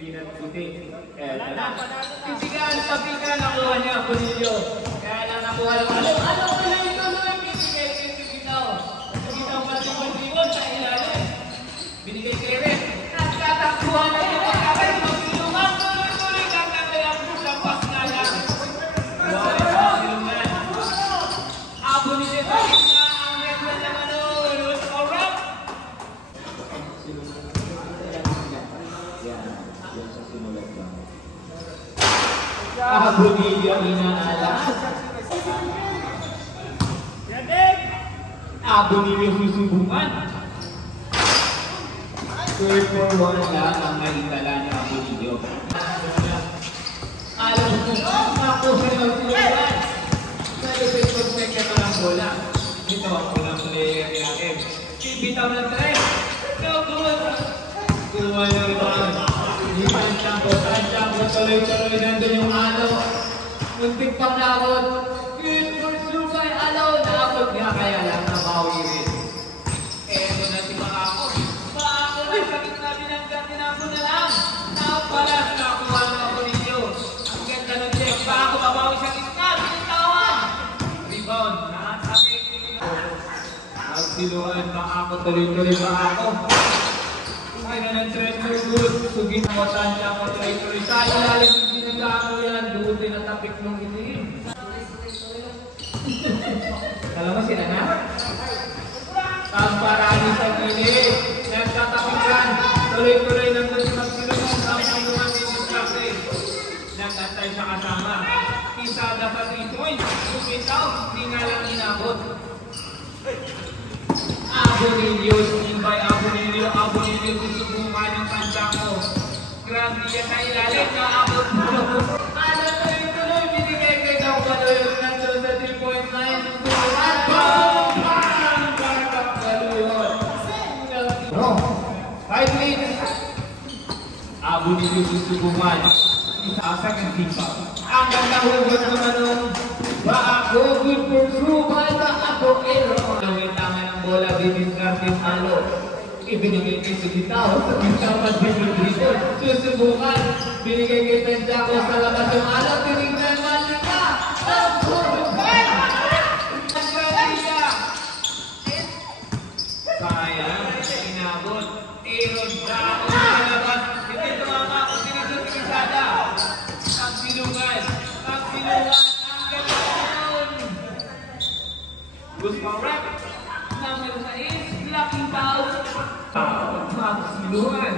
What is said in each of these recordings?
Peanut puti. Eto na. Titigaan sa pika, nakuha niya, Bonillo. Kaya lang nakuha lang. Ano ko na ito na binigay kay Bitaw. Bitaw pa si Bonillo sa ilalim. Binigay kay Red. Nagtatakbuhan na yung pagkakay. Magsilungan. Tuloy-tuloy. Kakatay ang lampas na lang. Wala yung magsilungan. Bonillo sa gitna. Ang ganda naman nun. What's all right? Bonillo inaalas. Bonillo susubungan. Third for one lang ang naitala ni Bonillo. Alam mo, ako sa nagsilugan. Kaya sa perspekta pa ng bola. Ito ang unang player natin. Bitaw ng tres. No good. Kuha na rebound. Tansyapo, tuloy-tuloy nandun yung Alo. Muntik pang lakot. Good for Sugay, Alo. Nakapot niya kaya lang nabawi rin. Eto na si Makako. Makako na sakit na binanggan, tinako na lang. Nakapalas, nakakuha ng Bonillo. Ang ganda ng check. Makako mabawi sa gitna. Binitawan. Rebound. Nakasakit. Magsilungan, Makako. Tuloy-tuloy Makako. Kaya na ng tres for good. Sugin mo, tansya mo, tuloy-tuloy. Sa ilalim, hindi nagkako yan. Duti na tapik nung itiin. Alam mo sila na? Tamparani sa gilid. Nagtatapikan. Tuloy-tuloy ng gusto magsilungan. Tamang-lungan din yung traffic. Nagkantay sa kasama. Isada sa 3 points. Sumitaw. Hindi nga lang inabot. Bonillo, simbay Bonillo, susubukan yung Tansyapo. Grabe yan na ilalim na abot mo. Ano tuloy-tuloy, binigay kay Daw Galoy. Nandun sa 3.9. Susubukan. Bang! Bang! Galoy. No. 5 minutes. Bonillo, susubukan. Isasag ang timpa. Ang ganda hugot naman nung Baako, good for Sugay, Baako, Ero. Bola bibigyan Alo. Ibinigay kay Bitaw. Bitaw magbibig dito. Susubukan. Binigay kay Tansyapo sa labas yung Alo. Tinignan man nila. Susubukan! Nagkakita. Sayang. Inabot. Aaron Dao sa labas. Hindi tumama ako. Sinisada. Ang silungan. Ang silungan. Ang ganoon. Gusto rap. Number 6, blocking foul. Magsiluhan.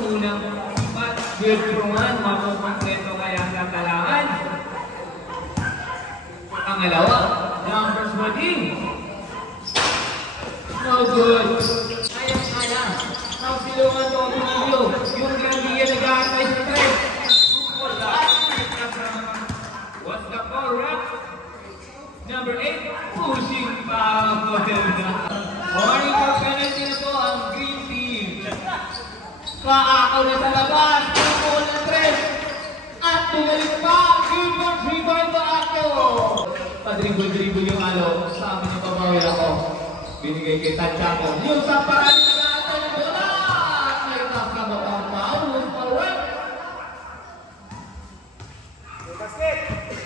Unang sipat, Gertruman, makukompleto kaya ang katalangan. Pangalawa, number 14. No good. Ayang kaya. Magsiluhan to Bonillo. Yung Grandia nag-aantay sa tres. What's the call, rap? Number 8, pushing foul. Warning for penalty na po ang green team. Paakaw na sa labas. Pull na tres. At tumalik pa. Good for 3 by Paako. Padribble-dribble yung Alo. Sabi niya pabawi ako. Binigay kay Tansyapo. Yung sa parang nag-aantay ng bola. May kakabot ang foul. Correct.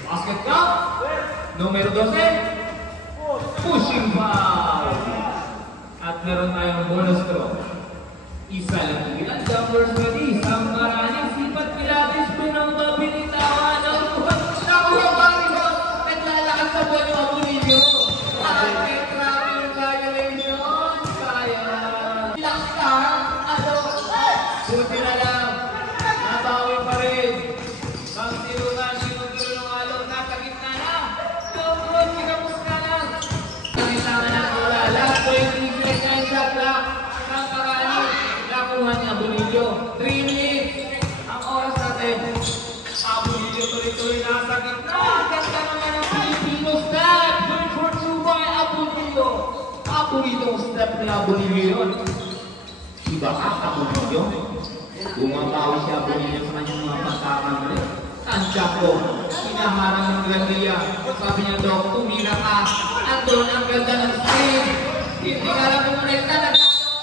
Basket count. Numero 12, pushing foul. At meron tayong bonus throw. Isa lang ilan, jumpers ready. Sambarani, sipat Pilates, pinang mabinitawan ng buwan. Nakuha ba rin? Naglalakas sa buwan yung Bonillo. Ate, travel violation. Kaya. Laksar, Alo. Buti na lang. Nabawi pa rin. Magsilungan, sinutulo ng Alo. Nasa gitna na. Lord, kinapos na lang. Nakitama na bola. Last 20 seconds shot clock. Tamparani. Nakuha niya Bonillo. 3 minutes. Ang oras natin. Bonillo tuloy-tuloy nasa gitna. Ganda naman ang Filipino step. Good for Sugay, Bonillo. Bonillo step na Bonillo yun. Iba ka, Bonillo. Bumabawi siya Bonillo sa kanyang mga pagkakamali. Tansyapo, inaharang ng Grandia. Sabi niya, Dok, tumira ka. Andun ang ganda ng screen. Hindi ka lang kumonekta.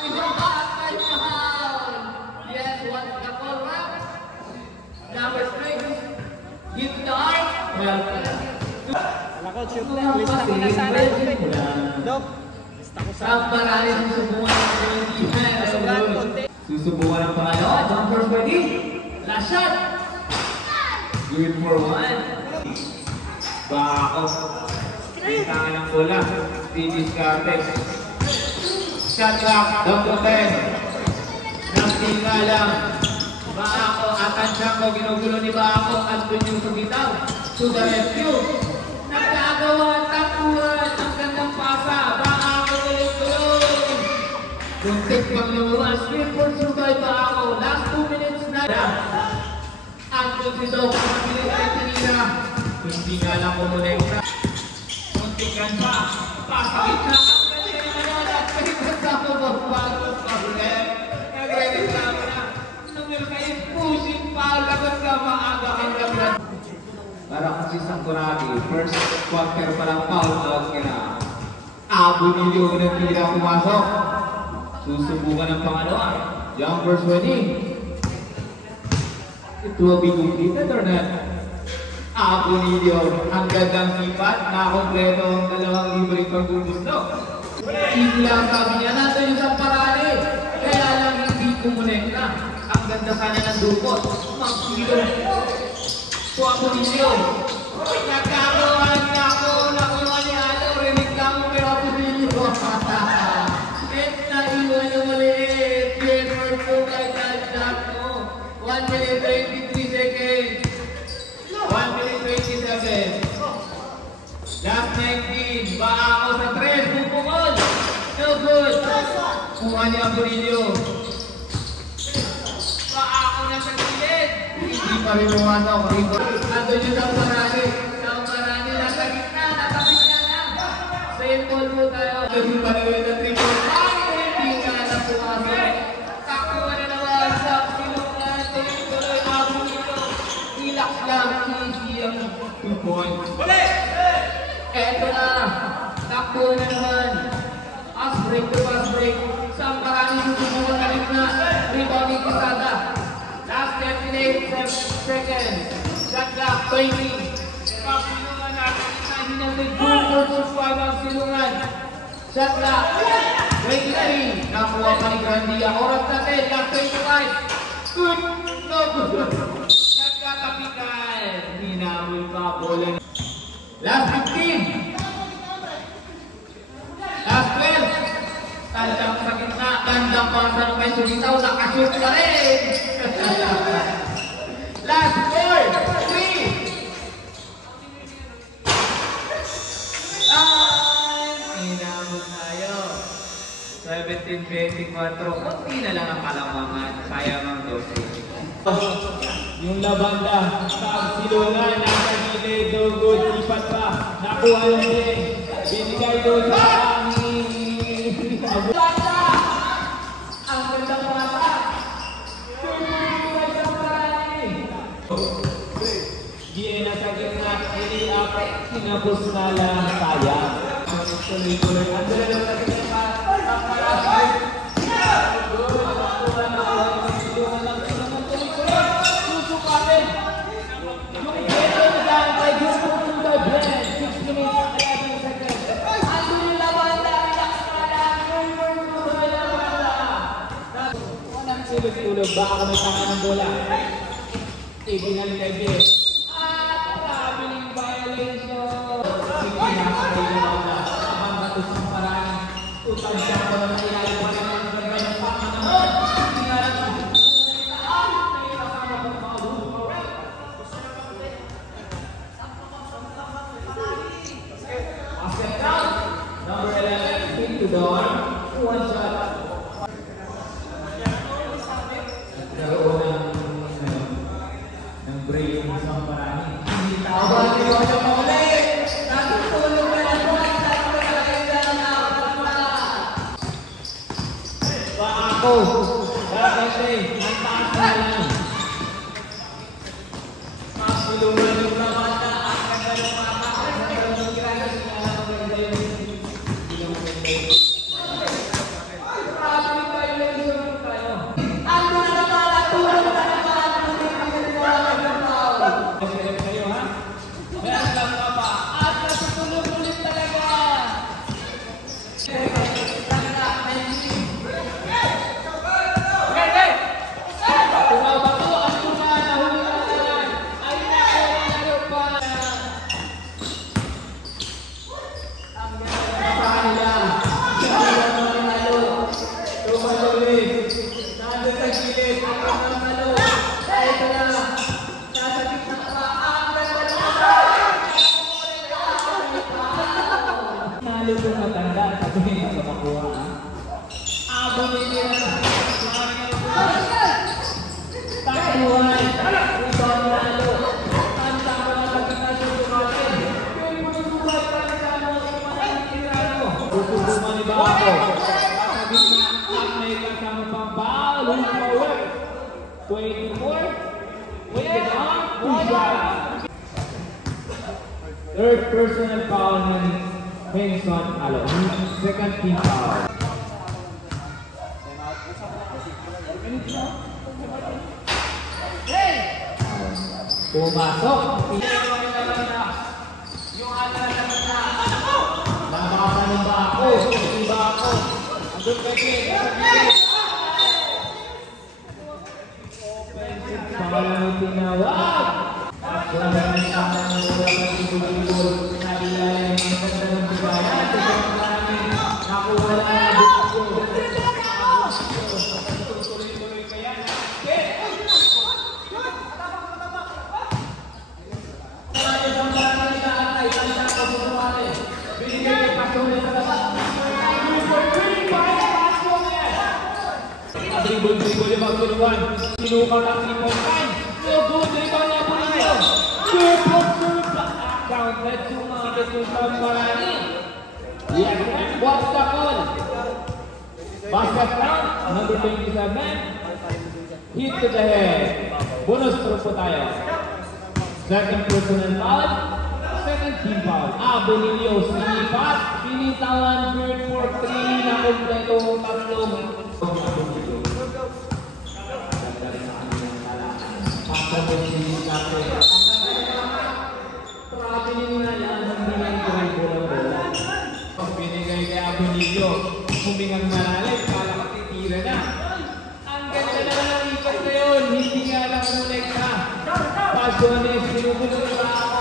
Nagkakawin mo ba? Yes, what's the call, rap? coach yung lista ko na sana. Dok, lista ko sana. Marami susubukan ng konti. Susubukan ng pangalawa. Jumpers ready. Last shot. Good for one. Bako. Kailangan ng bola. Didiskarte. Shot clock. Down to 10. Nagtinga lang. Bako. Atansya ko. Ginugulo ni Bako. Andun yung sumitaw. To the rescue. Nagkagawa ang tapuan. Ang gandang pasa. Bako ulit-ulit. Kuntik pang lumawas. Clifford Subay Bako. Last 2 minutes na. Andun si Doc. Pagpilit ay tinira. Hindi nga lang kumonekta. Kuntikan pa. Pasakit na. Ang galing na yun. At pinagkasama magbago. Nagre-reklamo na. Numero kayo pushing foul. Lagot ka maaga ang laban. Para kasi isang kuragi. First quarter pa lang foul. Out ka na. Abo nilyo ng tira pumasok. Susubukan ng pangalawa. Jumpers ready. It will be completed or not? Abo nilyo. Ang gandang sipat. Nakompleto ang 2 libre pang gusto. Bigla sabi niya natin yung isang parali. Kaya lang hindi kumonekta. Ang ganda sana ng dukot. Magpilo. So ako nilyo. Nagkakawa niya ako. Nakuha ni Alo. Rinig na mo pero ako nilyo. Net na iwan yung maliit. Jenner po kay touchdown mo. 1 minute 23 seconds. 1 minute 27. Last 19. Baka ako sa 3. Bupukol. No good. Kuha niya ang Bonillo. Baka ako na sa gilid. Hindi pa rin pumasok. Ando nyo sa marani. Sa marani. Nasa gitna. Nasa gitna na. Same ball mo tayo. Hindi pa rin na 3 points. Hindi ka na pumasok. Takuha na naman sa silungan. Tuloy-tuloy. Abo nito. Ilak lang. Easy ang 2 points. Eto na. Takuha na naman. Pass break to pass break. Sa marani susubukan na rin na. Rebounding Quesada. Last 38 seconds. Shot clock 20. Silungan natin. Hindi natin 2 versus 5 ang silungan. Shot clock 23. Nakuha pa ni Grandia. Oras natin. Last 25. Good. No good. Shot clock kapital. Hinamul pa. Bola. Last 15. Last 12. Tandang sa gitna. Tandang para sa nung may sumitaw. Nakashoot pa rin. Last 4. 3. Hinamul tayo. 17-24. Kunti na lang ang kalamangan. Sayang ang dose. Yung labanda sa silungan. Nasa gilid. No good. Ipat pa. Nakuha yung din. Binigay doon sa aming labanda. Ang gandang mata. Sumunod sa parani. Diyan na sa gitna. Ini-up. Sinabos na lang. Sayang. Tuloy-tuloy. Ang ganda na sa gitna. Tulog, baka kami tanga ng bola. Ibinalik kay Bill. Grabe ng violation. Sige na sa kayo na wala. Abang bato sa parang utang siya ko na nailalim pa rin ang gagawin ng pama naman. Hindi nga lang sa basket count. Number 11, hit to door. 1 shot. Break yung isang parani. Hindi tao ba? Hindi ko siya makulit! Natutulog na lang po ang tayo na kalagay na Paako! Bakit ang taas na lang. Makapulungan yung labanda. Ang ganda ng mata. Ang ganda ng kiraya. Sinala ko ganda yung grabe tayo lang yung tayo. Ano na naman? Natulog na naman! Kayo ha? Meron lang ka pa. At natutulog buhay. Rebound lalo. Tanda mo na pagkakasyon tumakin. Yung punusuhay pa rin sa mo. Imanang pususuman ni Bako. Kasabit na at may kasama pang foul. Power. 24. Wait on. Third personal foul ng Henson Alo. Second team foul. Pumasok. Yung atas na nabasa ng Bako. Yung Bako. Andun kay Ken. Offensive foul ang tinawag. Sinukaw ng 3-point line. So good, rebound niya po ninyo. Count, let's sumabit yung Sambarani. Yes, what's the call? Basket count, number 27. Hit to the head. Bonus throw po tayo. Second personal foul. Second team foul. Bonilio, sinipat. Pinitawan, third for 3 na kompleto tatlong. Binigay kay Abonillo, humingang malalim, kala ka titira na. Ang ganda naman ang ikat na yun, hindi nga lang ulit ka. Pasones, sinubulong na ako.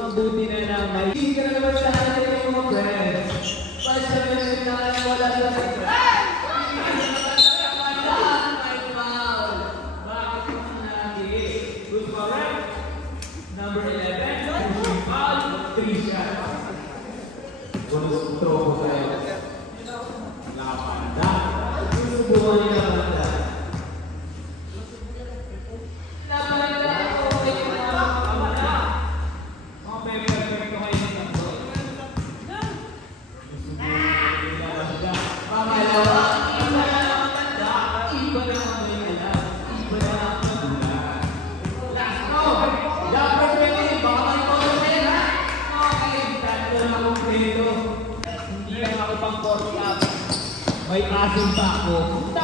Mabuti na naman. Hindi ka na naman sa atin yung mga friends. Basta na rin na wala sa atin. Number 11, pushing foul, 3 shots. Bonus throw po tayo. Nakapanda. Susubukan niya nakapanda. May asin pa ako.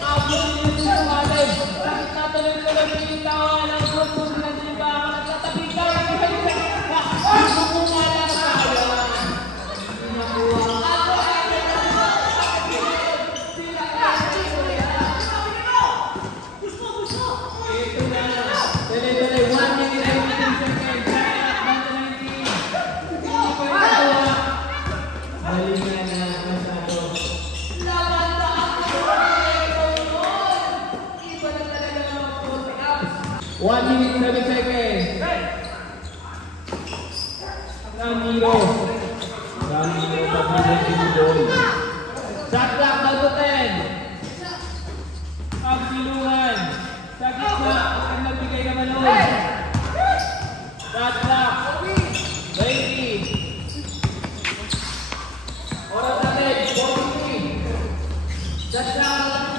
Abot niyo sa walay. Bakit natuloy-tuloy pinitawan ang purpose ng simbahan? Nagtatapit ka rin kayo sa kanya. Gusto mo nga lang tayo. Ito na lang. Tuloy-tuloy. 1 minute and 15 seconds. Hindi pa yung tawa. Balik na na. 1 minute 7 seconds. Ramiro pag-ibig. Shot clock down to 10. Pagsiluhan. Sa gitna. Ang nagbigay naman nun. Shot clock. 20. Oras natin. 43. Shot clock.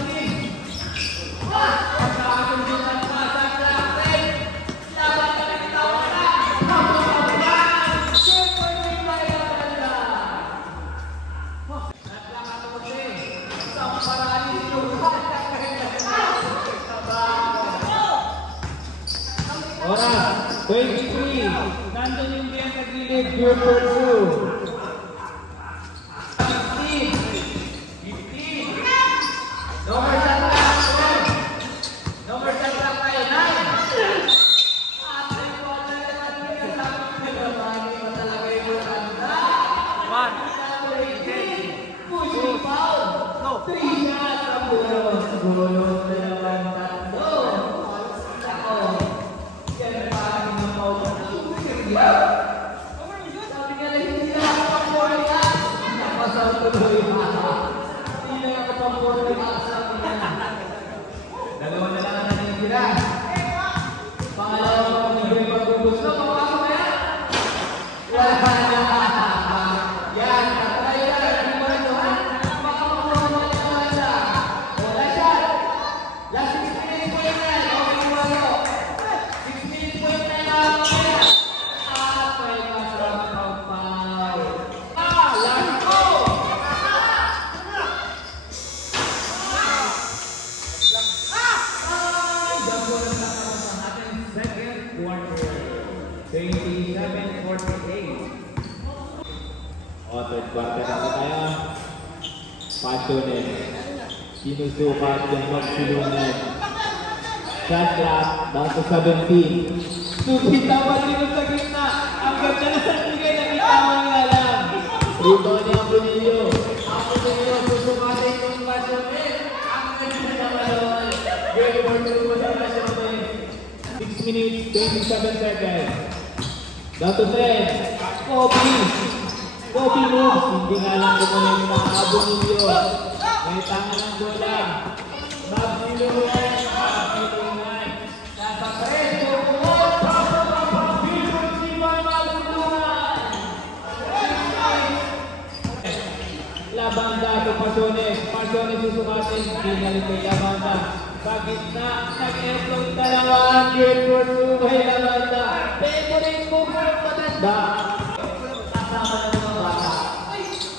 Oras, 23. Nandun yung biyan sa gilid. Good for 2. 15. 15. Number shot lang. Number shot lang tayo. 9. Pushing foul. 3 shots ang Bulos. Bulos na naman tatlo. Ako. Yan parang ng foul na super. Sabi nga lang hindi na ako pang 4 shots. Nakasal tuloy. Hindi na ako pang 4 shots. Sabi nga. Dalawa na lang ang nanitira. Pangalawa ko kung hindi mag-ubos na. Papasok na yan. Wala na. Yan. Tatry na. Hindi mo rin doon. Baka makuha mo na wala. Wala siya. Last 6 minutes po yun yan. Okay mo ano. 6 minutes po yun na lang. May masarap pang-pau. Last go. Third quarter na tayo. Passionate. Sinusukat yung magsilunod. Shot clock, down to 17. Sukita pa dito sa gitna. Ang ganda na sa tigay na bitawan nga lang. Rebound niya ang Bonillo. Ang Bonillo, susukatin yung Passionate. Ang ganda naman. Game for 2 mo sa Passionate. 6 minutes, 27 seconds. Down to 10. Kobe moves. Hindi nga lang kumunin na Bonillo. May tanga ng bola. Magsilungan. Nasa preso. Pagpapapapilon si Magsilungan. Labanda to Pasiones. Pasiones susukatin. Binalik kay Labanda. Sa gitna. Nag-effort dalawang. Game for 2 by Labanda. Favorite move for matanda. Kasama ng mga bata.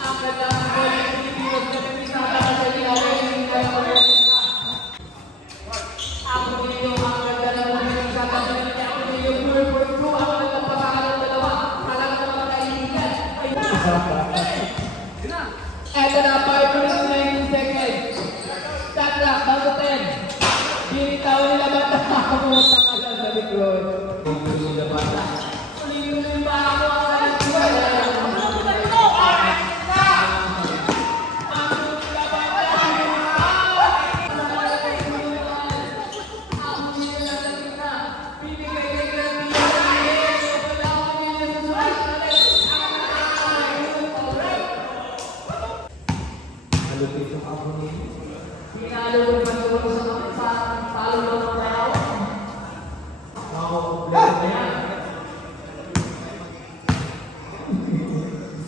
Ang ganda ng bola. Pilipinas na pinisata ka sa ilalim. Hindi tayo mag-esa. Ang Bonillo. Ang ganda ng bola. Pinisata sa ilalim. Ang Bonillo. Game for 2. Ang nagpapasahan ng dalawa. Kalang na mga kaibigan. Eto na, 5 minutes to 19 seconds. Shot clock, down to 10. Binitaw ni Labanda. Pumunta ka lang sa likod. Bonillo na bata. Bonillo ba ako ang nagsiwala?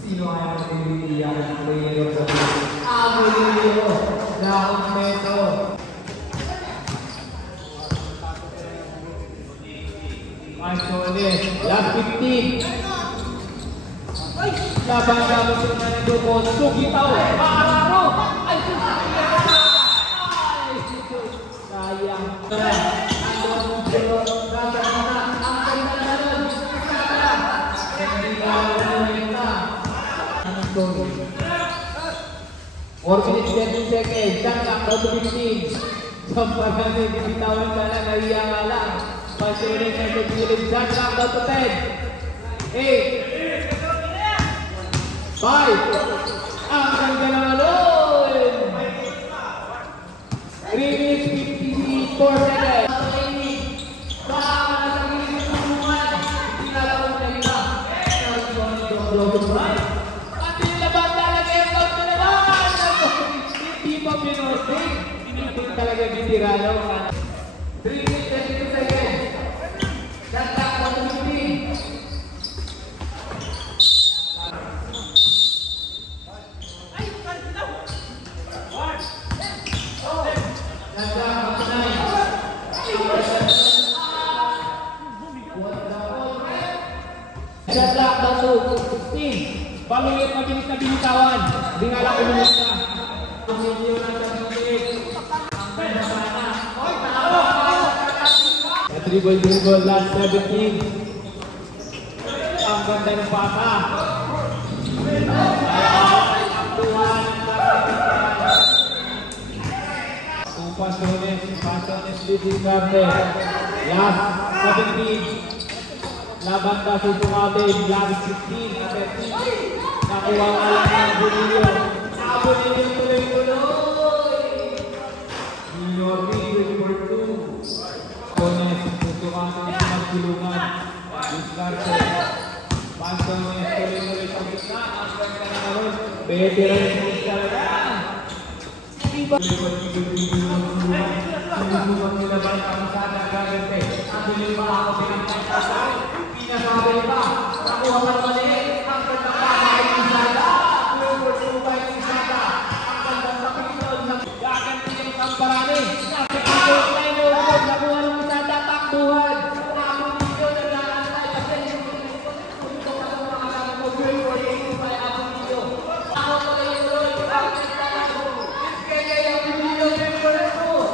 Sino ayaw mag-ibigyan ng player sa Bonillo? Daong Meto. Pasiones, last 15. Labanda mo sa mga nagduko. Sugitaw. Paararo. Ay, sayang. Or minutes 20 seconds. Shot clock, down to 15. Samparan na bitawan ka lang. Nahiya nga lang. Pasiones na sa gilid. Shot clock, down to 10. 8. 5. Ang ganda ng alon. 3 minutes 54 seconds. At nilabang talaga yung count na naman! Hindi pa pinosig. Pinitin talaga Bitirano. 3 minutes 32 seconds. Shot clock, down to 15. Shot clock down to 16. Balulit na bilis na binitawan. Hindi nga lang umunod na. Bonillo na sa bilis. Ang ganda sana. Dribble, last 17. Ang ganda ng pata. Pasiones, discarte. Last 17. Labanda susukatin. Last 16. Nakuha nga lang ng Bonillo. Habol din yung tuloy-tuloy. Junior Big for 2. Tones, tutukan ng magtulungan. Discarte. Pantones, tuloy-tuloy sa gitna. Ang ganda na naman. Veteran yung Discarte. Sinusukat nila ba ang kamasada gagante? Ang bilis pa ako pinagkakasal. Pinasabay pa. Nakuha pa mali. Ang gandang pakay ng Sada. Number 2 by Sada. Ang gandang pakitod ng gagante yung Kamparani. Nasa kong line over. Nakuha ng Sada. Takbuhan. Nakapong video na naantay. Kasi ito ka sa mga kasama mo. Great for the 2 by Apong video. Ako pala yung Roy. Ang ganda na ko. Kaya yung video great for the 2.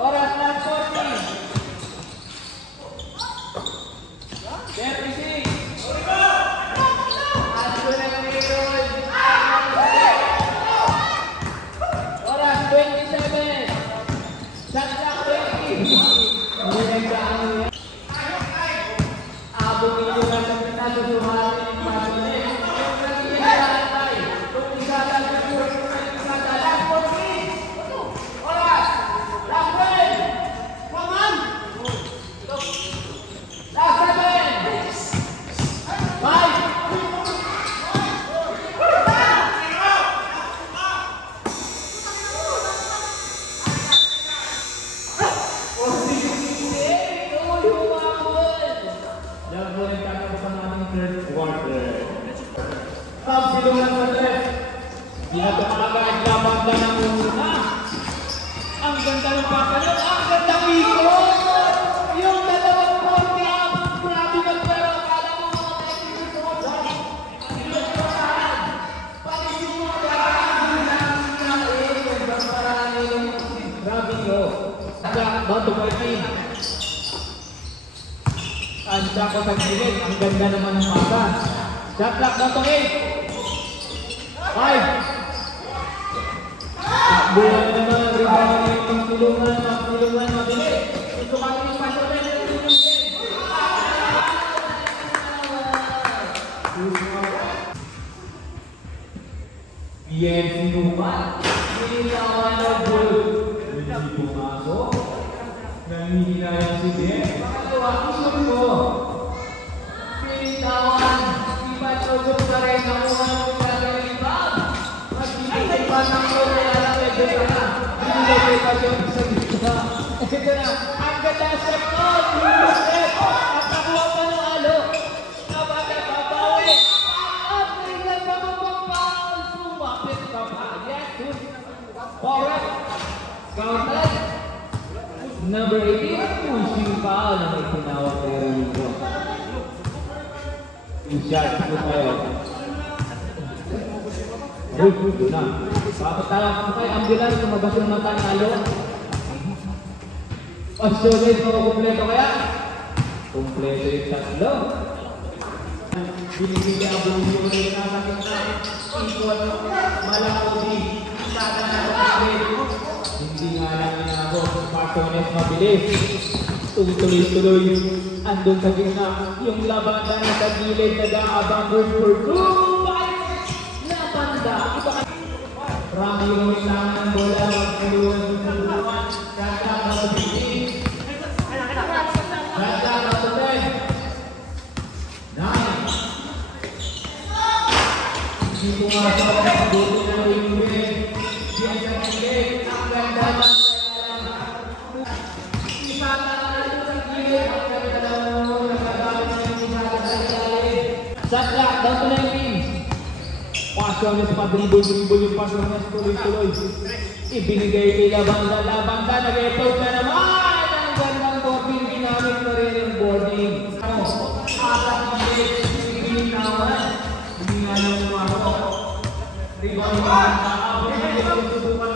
Oras na 2-14. Ansa ko sa gilid. Ang ganda naman ng pasa. Shot clock down to 8. 5. Takbuhan naman. Rebound yung pagtulungan. Pagtulungan mabilis. Ito kami yung pasok na yung tulungan. PNC Numan. Hinilawan na goal. Hindi pumasok. Nangihinayang si Ben. Pangalawa, isip ko. Pinitawan. Iba tulog pa rin. Nakuha ng mga rebound. Magbibigay pa ng goal. Kaya pwede ka na. Binigay pa siya sa gitna. Ito na. Ang ganda sa goal. At nakuha pa ng alo. Nabagal pa bawi. At tingnan pa mo pang foul. Sumapit ka pa. Yes. Forward. Counter. Number 18, pushing foul na may tinawag kay Rico. I-shot po tayo. Uy, doon na. Papatawag ko kay ambulance, lumabas yung mata ng alo. Pasyones, makakompleto kaya? Kompleto yung tatlo. Binibili ang buong yung nasakit na. Ikot, malakodi, sada na kompleto. Hindi nga lang ginagawa. Pasyones mabilis. Tuloy-tuloy. Andun sa gitna. Yung labanan na sa gilid na daabang for 2. Labanda. Rami yung kailangan ng bola. Magkaluan yung tulungan. Ganda ka sa bitin. Ganda ka sa 10. 9. Hindi ko nga sa pagkabuto na rin yung rin. Diyan sa gilid. Ang ganda ka. Shot clock, down to 19. Pasyones pa dribble yung Pasyones tuloy-tuloy. Ibinigay kay Labanda, nag-epote na naman. Ang gandang boarding, ginamit na rin yung boarding. Ibigin naman. Hindi nga yung mga rebound naman. Susubukan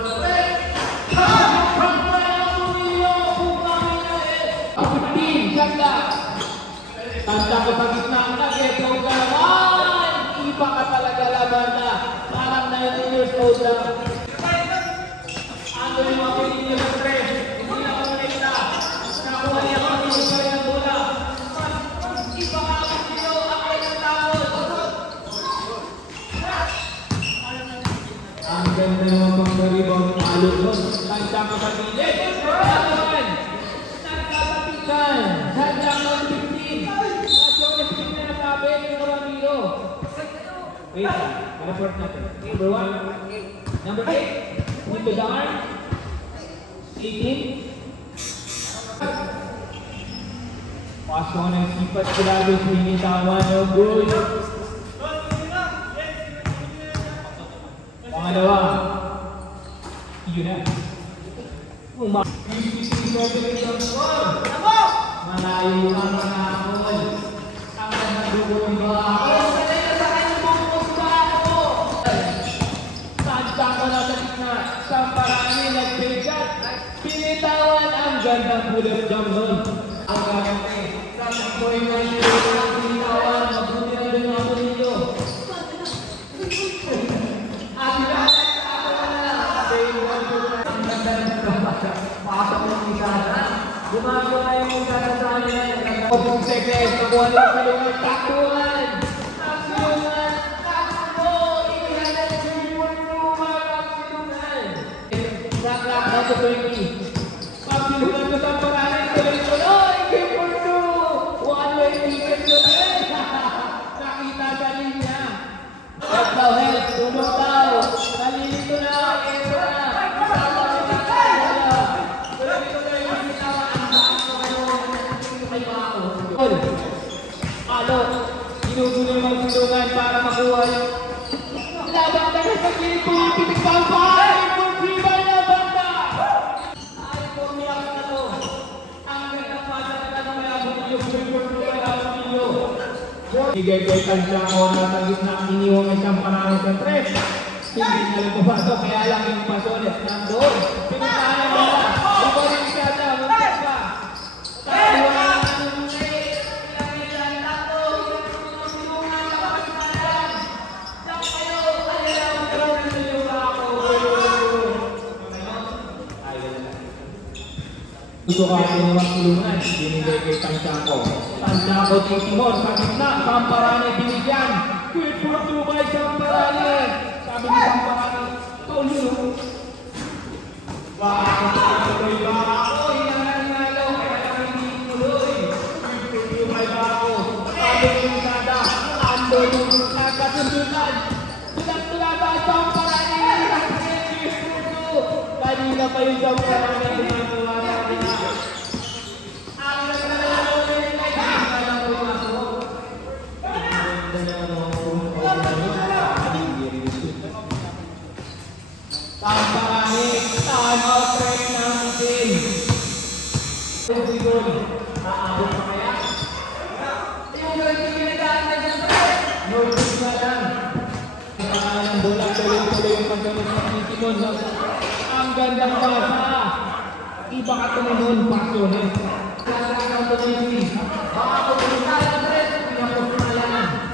Camilo. Wait lang, report natin. Number 1. Number 8. Into the arm. 18. Pasok ng sipat sila doon sa hinitawan. No good. Pangalawa. Yun na. Malayo ang manakol. Ang nagdugong ba ako? Santa ko na sa gitna. Sa parami nagbigat. Pinitawan ang gandang bullet jump doon. Ang gagawin. Sa nagpoy na yung pinitawan. Mabuti na doon ako dito. Pasok ng isa. Gumagawa yung isa sa amin. Opong seconds. Nakuha nila sa lumat. Takbuhan. Takbuhan. Takbo. Ikihanan sa yung takbuhan. Sakrak. Bato 20. Pagsiluhan ko sa paralan. Tuloy-tuloy. Game for 2. One-way ticket ko din. Nakita sa linya. Help daw, help. Tulong daw. Nalilito na. Ito na. Alo, ginugulo yung mga tulungan para makuha yung laban na sa kilip yung pinagpapay! Pagkiba na banda! Ay, pumiyak na to. Ang ganda pa sa tagang mayabong niyo, pagkiba na ninyo. Igay-gay kansya ko na sa gitna iniwang isang panahon ng tres. Hindi na lang pumasok, kaya lang yung pasolet nandoon. Pinuntahan ang bala. Ito rin siya na, muntik pa. Gusto ka atin naman tulungan, binigay kay Tantiaco. Tantiaco titimon, sa gitna, Samparane binigyan. Quit for 2 by Samparane. Sabi ni Samparane, Paulo. Bakit tuloy ba ako? Hinanalo, kaya kami hindi tuloy. Quit for 2 by Bako. Sabi ni Sada, ando yung nagkasundunan. Tulang-tula ba Samparane? Quit for 2. Kanina pa yung Samparane ginagawa na. Samparane, time out train natin. Siguro, aabot pa kaya? Yung nagsiginadaan na dyan pa rin. Nordic na lang. Pangalan ng bola, tuloy-tuloy yung pagkakas ng Titimon. Ang gandang basa. Iba ka tuminon, pasyones. Kasakang tuloy-tuloy. Baka kung pinitala na rin, pinapos-malaman.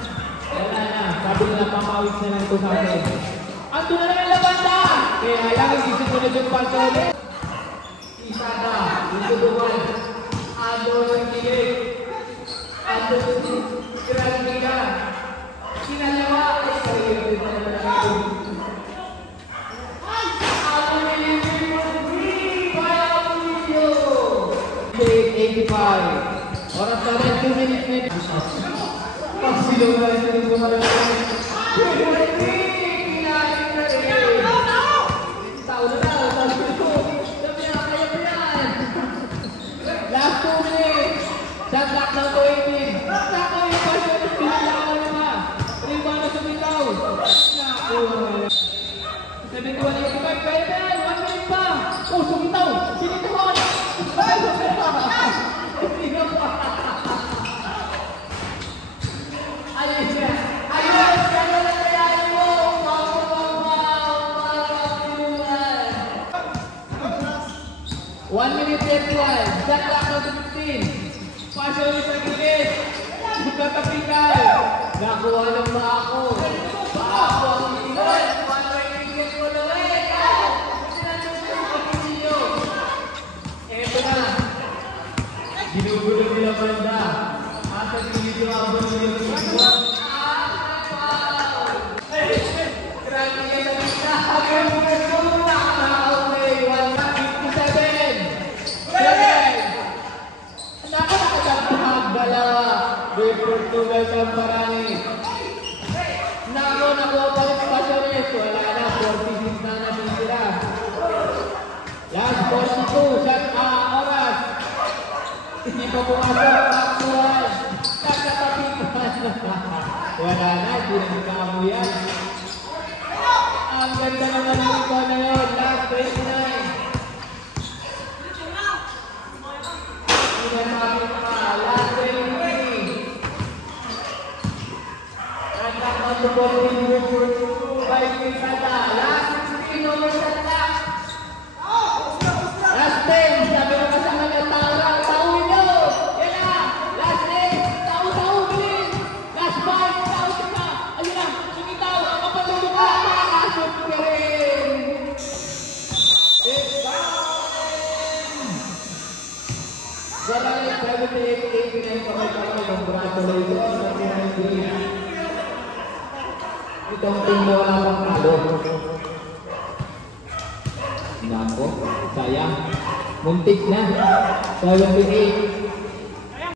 Wala na, sabi nila pamawis na lang ito sa akin. Ando na lang ang labanda! Kaya lang, isip mo na yung pasyones. Isada, ituduan. Ando ng kilig. Ando ng kiralagina. Sinalawa, ay sarili na naman ang Ando nilibig mo, kaya ang video. 85. Oras na rin, 2 minutes. Pagsilaw na rin yung gumalang. Last 2 minutes. Shot ng 20. Sako yung pasyon. Pinalawan naman. Riba na sumitaw. Nakuha na. 71-85. Kaya na yan. 1 minute pa. Oh, sumitaw. Sinituhan. Ay, sumitaw. Hindi na pa. Ayun siya. Ayun. Kaya na kaya mo. One minute left one. Shot clock now to 15. Pasok ulit sa gilid. Magkakapikal. Nakuha ng Bako. Bako ang tingin. One-way ticket mo na ulit. Eto na. Ginugulo nila banda. Asa dito ang bulo yung tingin. Grabe ka sa gitna. Hagay mo na suna. Okay, 157. Nakakatapahag dalawa. Wait for 2 by Samparane. pa pumasok, actual. Nagkatapitan. Wala na, di na magkamo yan. Ang ganda naman ng ito na yun. Last 29. Sinasabi pa, last 23. Nagkakasupot din yung 5 Pisada. Last 16 over sa last. Last 10. Sabi ko sa kanya, tauhin nyo. Yan na. Last 10. Tau, bilin. Last 5. Tau, sika. Ayun na. Sumitaw. Kapatulo ka. Nakakasot ka rin. It's time. Galay 78-8. Pinagpapagpapag ng congratulations. Itong team na wala pang talo. Nako, sayang. Muntik na. 78.